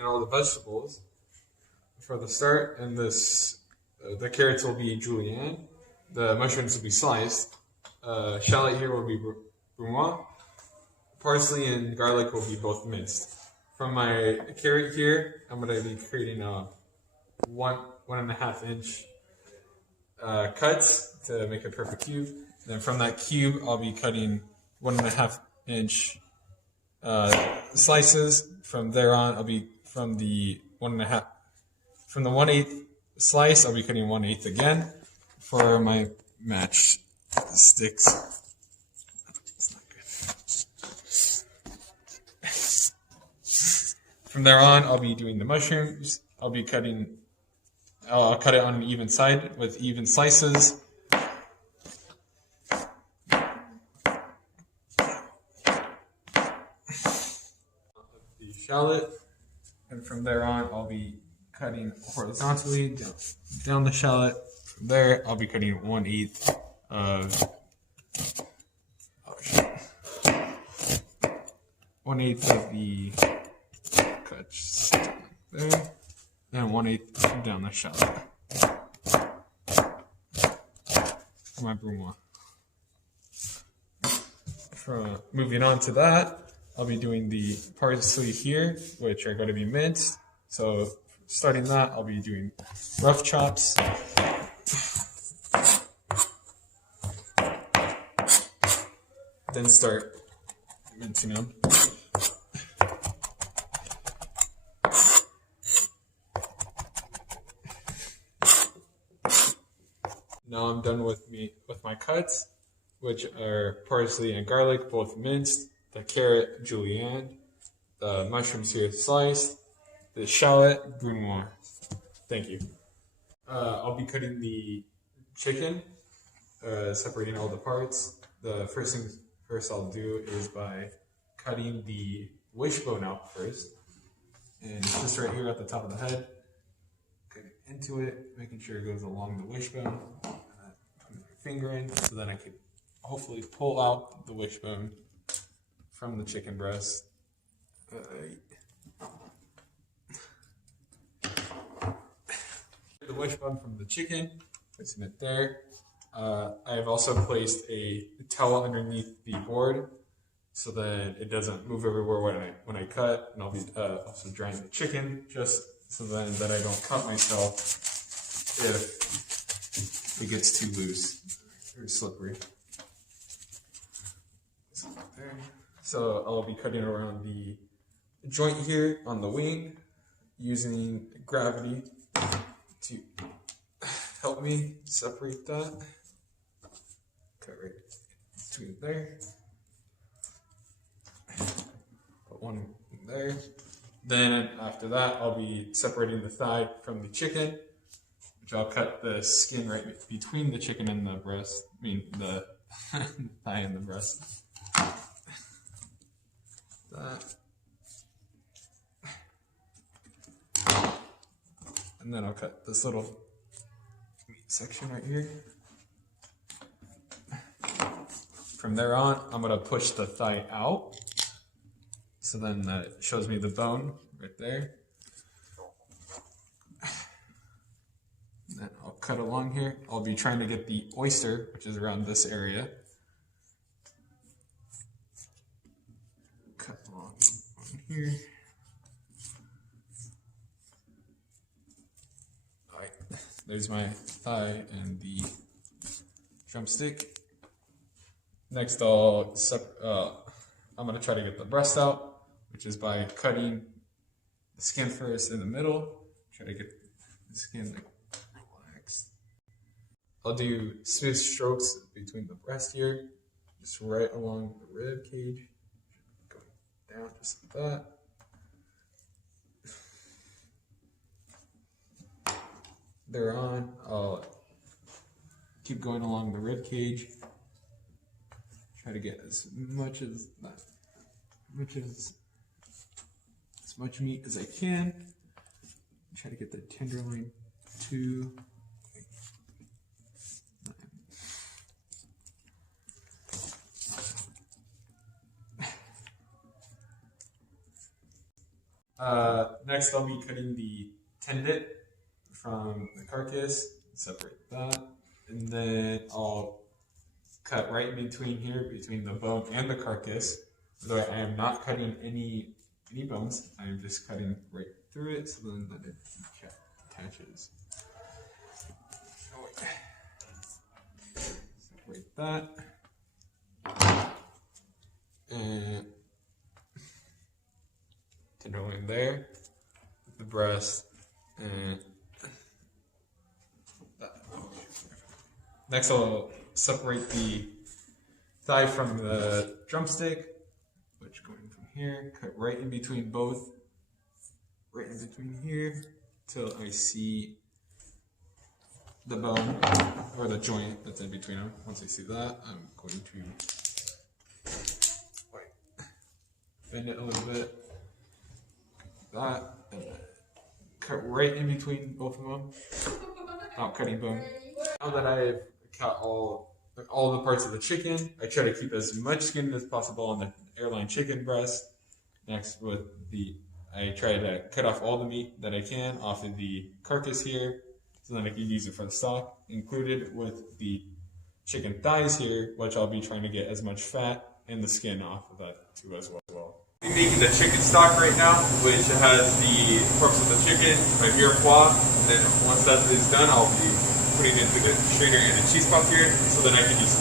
and all the vegetables. For the start, and the carrots will be julienne, the mushrooms will be sliced, shallot here will be brunoise, parsley and garlic will be both minced. From my carrot here, I'm going to be creating a 1.5 inch cuts to make a perfect cube. Then from that cube, I'll be cutting 1.5 inch slices. From there on, I'll be from the 1/8 slice, I'll be cutting 1/8 again for my match sticks. It's not good. From there on, I'll be doing the mushrooms. I'll cut it on an even side with even slices. The shallot, and from there on, I'll be cutting horizontally down the shallot. From there, I'll be cutting 1/8 of 1/8 of the cuts there, and 1/8 down the shallot for my brunoise. Moving on to that, I'll be doing the parsley here, which are going to be minced. So starting that, I'll be doing rough chops. Then start mincing them. Now I'm done with my cuts, which are parsley and garlic, both minced, the carrot julienne, the mushrooms here sliced, the shallot brunoise. Thank you. I'll be cutting the chicken, separating all the parts. The first I'll do is by cutting the wishbone out first, and it's just right here at the top of the head. Cut it into it, making sure it goes along the wishbone. Put my finger in, so then I can hopefully pull out the wishbone from the chicken breast. The wishbone from the chicken, placing it there. I've also placed a towel underneath the board so that it doesn't move everywhere when I cut, and I'll be also drying the chicken just so then that I don't cut myself if it gets too loose or slippery. So I'll be cutting around the joint here on the wing using gravity to help me separate that. Cut right between there. Put one in there. Then after that, I'll be separating the thigh from the chicken, which I'll cut the skin right between the chicken and the breast. I mean the thigh and the breast. That. And then I'll cut this little meat section right here. From there on, I'm going to push the thigh out. So then that shows me the bone right there. And then I'll cut along here. I'll be trying to get the oyster, which is around this area. Cut along here. Alright, there's my thigh and the drumstick. Next, I'm going to try to get the breast out, which is by cutting the skin first in the middle. Try to get the skin like relaxed. I'll do smooth strokes between the breast here, just right along the rib cage. Going down just like that. Thereon, I'll keep going along the rib cage. Try to get as much meat as I can. Try to get the tenderloin to Next, I'll be cutting the tendon from the carcass. Separate that, and then I'll cut right in between here, between the bone and the carcass. Though I am not cutting any bones, I am just cutting right through it, so then that it attaches. Separate that, and tenderloin there, the breast, and that. Next, I'll separate the thigh from the drumstick, which going from here, cut right in between both, right in between here, till I see the bone, or the joint that's in between them. Once I see that, I'm going to bend it a little bit, like that, and cut right in between both of them, not cutting bone. Now that I've cut all the parts of the chicken, I try to keep as much skin as possible on the airline chicken breast. Next, I try to cut off all the meat that I can off of the carcass here, so that I can use it for the stock. Included with the chicken thighs here, which I'll be trying to get as much fat and the skin off of that too as well. I'm making the chicken stock right now, which has the parts of the chicken, my mirepoix, and then once that is done, I'll be putting it into the strainer and the cheese puff here, so then I can use